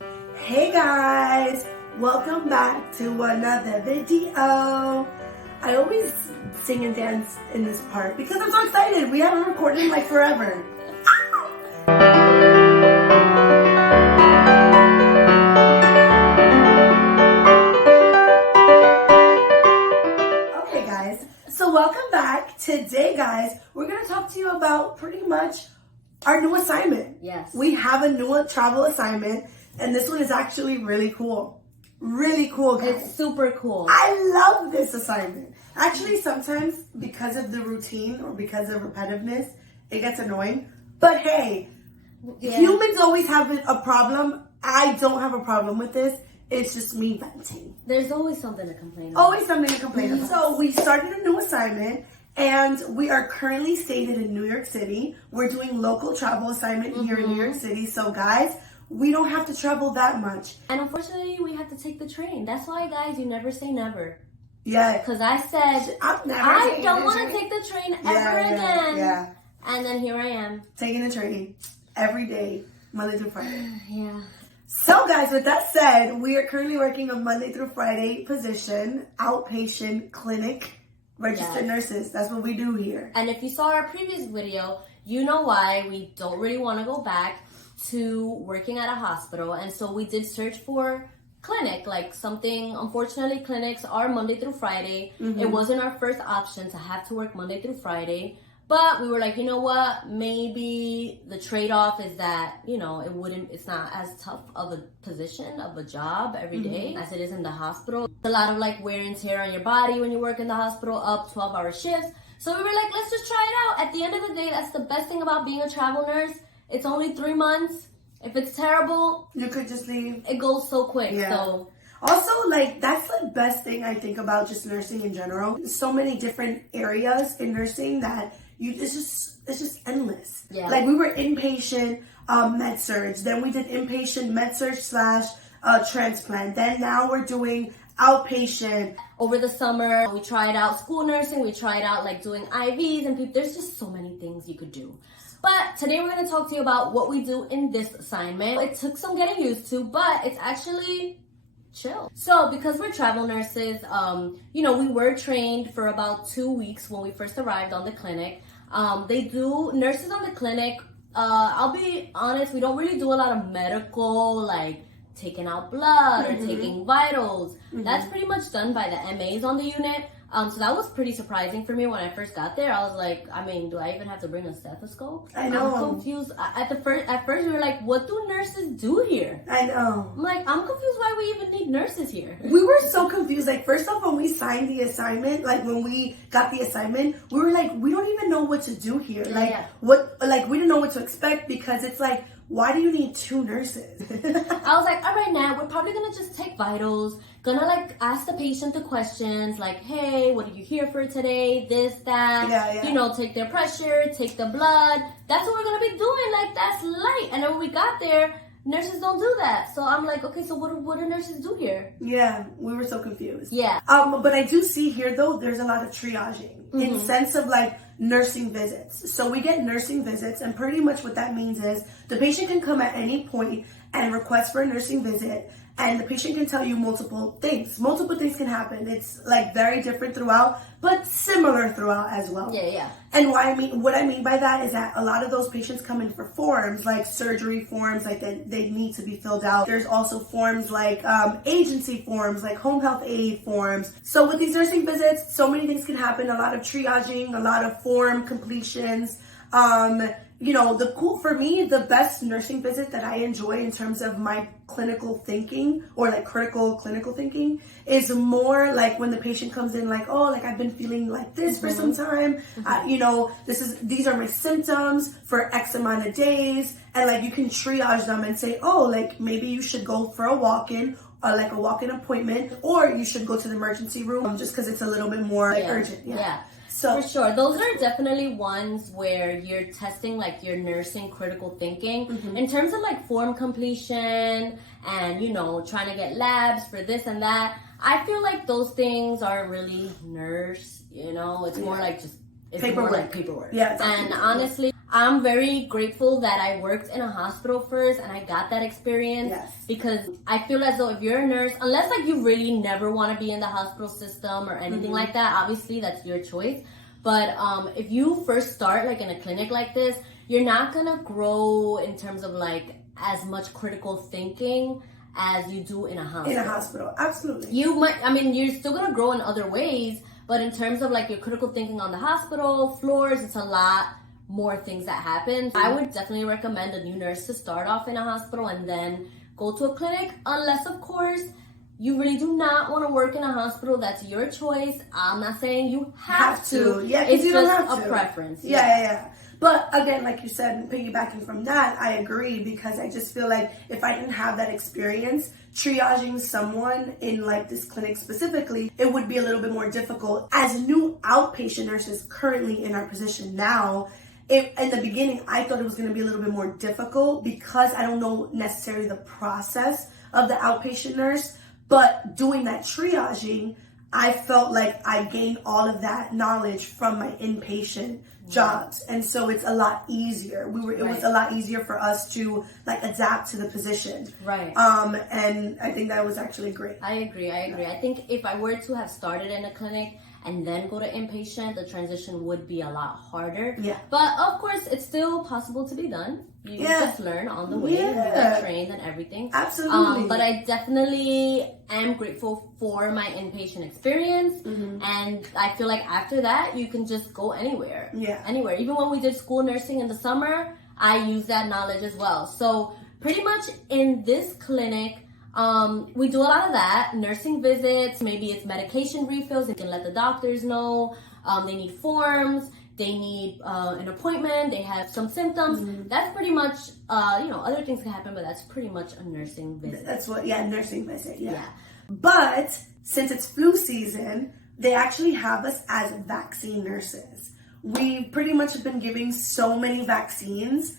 Hey guys, welcome back to another video. I always sing and dance in this part because I'm so excited. We haven't recorded in like forever. Okay guys, so welcome back. Today guys, we're going to talk to you about pretty much our new assignment. Yes. We have a new travel assignment. And this one is actually really cool. Really cool, guys. It's super cool. I love this assignment. Actually, sometimes because of the routine or because of repetitiveness, it gets annoying. But hey, humans always have a problem. I don't have a problem with this. It's just me venting. There's always something to complain about. Always something to complain about. So we started a new assignment. And we are currently stated in New York City. We're doing local travel assignment here in New York City. So guys, we don't have to travel that much. And unfortunately, we have to take the train. That's why, guys, you never say never. Yeah. Because I said, I don't want to take the train ever again. Yeah. And then here I am. Taking the train every day, Monday through Friday. Yeah. So, guys, with that said, we are currently working a Monday through Friday position, outpatient clinic, registered nurses. That's what we do here. And if you saw our previous video, you know why we don't really want to go back to working at a hospital. And so we did search for clinic, like something. Unfortunately, clinics are Monday through Friday. It wasn't our first option to have to work Monday through Friday, but we were like, you know what, maybe the trade-off is that, you know, it's not as tough of a position, of a job every day as it is in the hospital. A lot of like wear and tear on your body when you work in the hospital, up 12-hour shifts. So we were like, let's just try it out. At the end of the day, that's the best thing about being a travel nurse. It's only 3 months. If it's terrible, you could just leave. It goes so quick. Yeah. So also, like, that's the best thing I think about just nursing in general. So many different areas in nursing that it's just endless. Yeah. Like, we were inpatient medsurg, then we did inpatient medsurg / transplant. Then now we're doing outpatient. Over the summer, we tried out school nursing. We tried out like doing IVs and there's just so many things you could do. But today we're going to talk to you about what we do in this assignment. It took some getting used to, but it's actually chill. So because we're travel nurses, you know, we were trained for about 2 weeks when we first arrived on the clinic. They do nurses on the clinic. I'll be honest, we don't really do a lot of medical, like taking out blood or taking vitals. That's pretty much done by the MAs on the unit. So that was pretty surprising for me when I first got there. I was like, I mean, do I even have to bring a stethoscope? I know. I'm confused. At first we were like, what do nurses do here? I know. I'm like, I'm confused why we even need nurses here. We were so confused. Like, first off, when we signed the assignment, like when we got the assignment, we were like, we don't even know what to do here. Like, we didn't know what to expect because it's like, why do you need 2 nurses? I was like, all right, now we're probably gonna just take vitals, gonna like ask the patient the questions like, hey, what are you here for today? This, that, you know, take their pressure, take the blood. That's what we're gonna be doing. Like, that's light. And then when we got there, nurses don't do that. So I'm like, okay, so what do nurses do here? Yeah, we were so confused. Yeah. But I do see here though, there's a lot of triaging in the sense of like nursing visits. So we get nursing visits, and pretty much what that means is the patient can come at any point and request for a nursing visit, and the patient can tell you multiple things. Multiple things can happen. It's like very different throughout, but similar throughout as well. Yeah. And what I mean by that is that a lot of those patients come in for forms, like surgery forms, like they need to be filled out. There's also forms like agency forms, like home health aid forms. So with these nursing visits, so many things can happen. A lot of triaging, a lot of form completions. You know, the best nursing visit that I enjoy in terms of my clinical thinking or like critical clinical thinking is more like when the patient comes in like, oh, like I've been feeling like this for some time. You know, these are my symptoms for X amount of days. And like you can triage them and say, oh, like maybe you should go for a walk-in or like a walk-in appointment, or you should go to the emergency room just because it's a little bit more urgent. Yeah. So for sure, those are definitely ones where you're testing like your nursing critical thinking in terms of like form completion and, you know, trying to get labs for this and that. I feel like those things are really nurse, you know, it's more like just paperwork. Yeah. And honestly, I'm very grateful that I worked in a hospital first and I got that experience. Yes. Because I feel as though if you're a nurse, unless like you really never want to be in the hospital system or anything like that, obviously that's your choice. But if you first start like in a clinic like this, you're not gonna grow in terms of like as much critical thinking as you do in a hospital. In a hospital, absolutely. You might, I mean, you're still gonna grow in other ways, but in terms of like your critical thinking on the hospital floors, it's a lot more things that happen. I would definitely recommend a new nurse to start off in a hospital and then go to a clinic, unless of course you really do not want to work in a hospital. That's your choice. I'm not saying you have to. Yeah, it's you just don't have a to. preference. Yeah. But again, like you said, piggybacking from that, I agree, because I just feel like if I didn't have that experience triaging someone in like this clinic specifically, it would be a little bit more difficult. As new outpatient nurses currently in our position now, in the beginning, I thought it was going to be a little bit more difficult because I don't know necessarily the process of the outpatient nurse, but doing that triaging, I felt like I gained all of that knowledge from my inpatient jobs, and so it's a lot easier. It was a lot easier for us to like adapt to the position. Right. And I think that was actually great. I agree. I think if I were to have started in a clinic and then go to inpatient, the transition would be a lot harder. Yeah. But of course, it's still possible to be done. You just learn on the way. You get trained and everything. Absolutely. But I definitely am grateful for my inpatient experience. And I feel like after that, you can just go anywhere. Yeah. Anywhere. Even when we did school nursing in the summer, I used that knowledge as well. So pretty much in this clinic, we do a lot of that. Nursing visits, maybe it's medication refills. You can let the doctors know. They need forms. They need an appointment. They have some symptoms. That's pretty much, other things can happen, but that's pretty much a nursing visit. That's what, nursing visit, yeah. But since it's flu season, they actually have us as vaccine nurses. We pretty much have been giving so many vaccines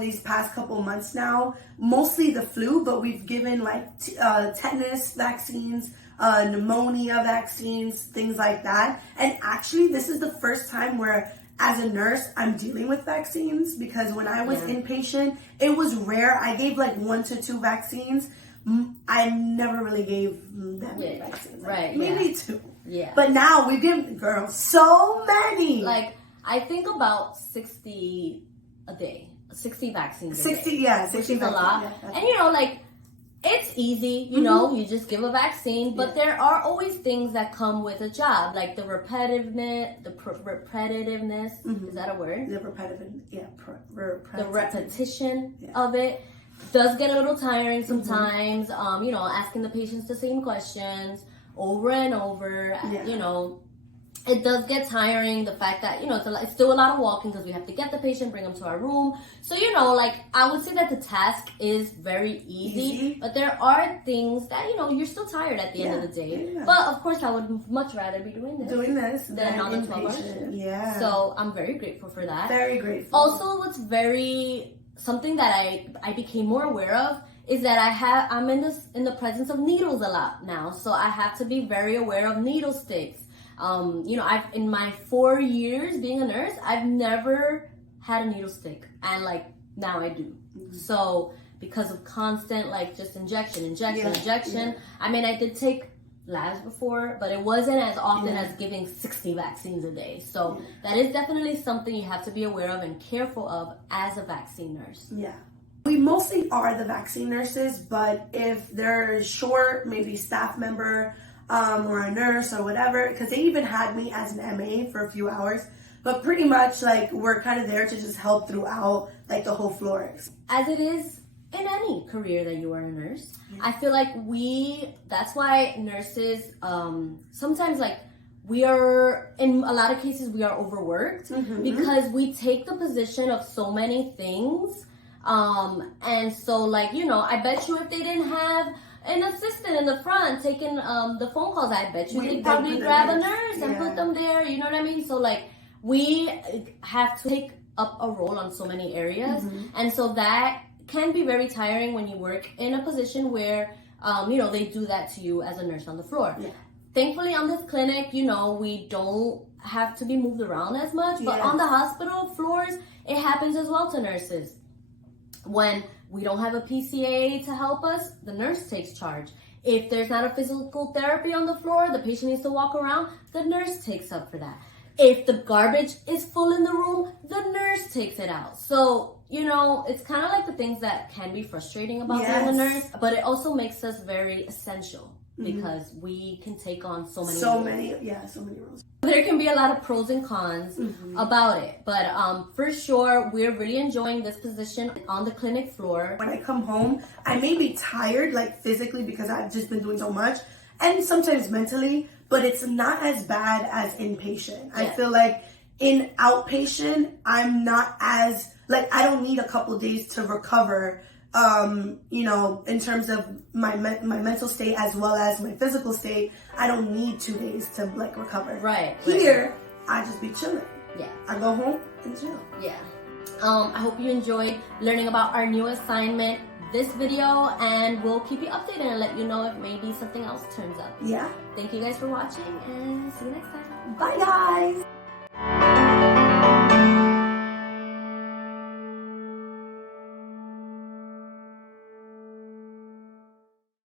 these past couple months now, mostly the flu, but we've given like tetanus vaccines, pneumonia vaccines, things like that. And actually, this is the first time where, as a nurse, I'm dealing with vaccines, because when I was inpatient, it was rare. I gave like 1 to 2 vaccines. I never really gave that many vaccines. Like, maybe 2. Yeah. But now we give, girls, so many. Like, I think about 60 a day. 60 vaccines a day. 60 vaccines. Which is a lot. Yeah, and it's easy, you just give a vaccine, but there are always things that come with a job, like the repetitiveness, is that a word? The repetitive, the repetition of it does get a little tiring sometimes, asking the patients the same questions over and over, it does get tiring, the fact that, it's still a lot of walking because we have to get the patient, bring them to our room. So, I would say that the task is very easy. But there are things that, you're still tired at the end of the day. Yeah. But, of course, I would much rather be doing this. Than on the 12-hour shift. Yeah. So, I'm very grateful for that. Very grateful. Also, something that I became more aware of is that I'm in the presence of needles a lot now. So, I have to be very aware of needle sticks. I've in my 4 years being a nurse, I've never had a needle stick, and now I do. So because of constant just injection. I mean, I did take labs before, but it wasn't as often as giving 60 vaccines a day. So that is definitely something you have to be aware of and careful of as a vaccine nurse. Yeah. We mostly are the vaccine nurses, but if they're short, maybe staff member, or a nurse or whatever, because they even had me as an MA for a few hours, but pretty much we're kind of there to just help throughout the whole floor. As it is in any career that you are a nurse, I feel like that's why nurses, sometimes we are, in a lot of cases, we are overworked because we take the position of so many things. And so I bet you if they didn't have an assistant in the front taking the phone calls, I bet you they'd probably grab a nurse and put them there, you know what I mean? So we have to take up a role on so many areas, and so that can be very tiring when you work in a position where they do that to you as a nurse on the floor. Thankfully on this clinic, we don't have to be moved around as much, but on the hospital floors, It happens as well to nurses. When we don't have a PCA to help us, the nurse takes charge. If there's not a physical therapy on the floor, the patient needs to walk around, the nurse takes up for that. If the garbage is full in the room, the nurse takes it out. So, you know, it's kind of like the things that can be frustrating about being a nurse, but it also makes us very essential because we can take on so many roles. There can be a lot of pros and cons about it, but for sure, we're really enjoying this position on the clinic floor. When I come home, I may be tired, like physically, because I've just been doing so much, and sometimes mentally, but it's not as bad as inpatient. I feel like in outpatient, I'm not as, like, I don't need a couple days to recover, you know, in terms of my mental state as well as my physical state. I don't need 2 days to, like, recover. Right. Here, I just be chilling. Yeah. I go home and chill. Yeah. I hope you enjoyed learning about our new assignment this video, and we'll keep you updated and let you know if maybe something else turns up. Yeah. Thank you guys for watching, and see you next time. Bye, guys.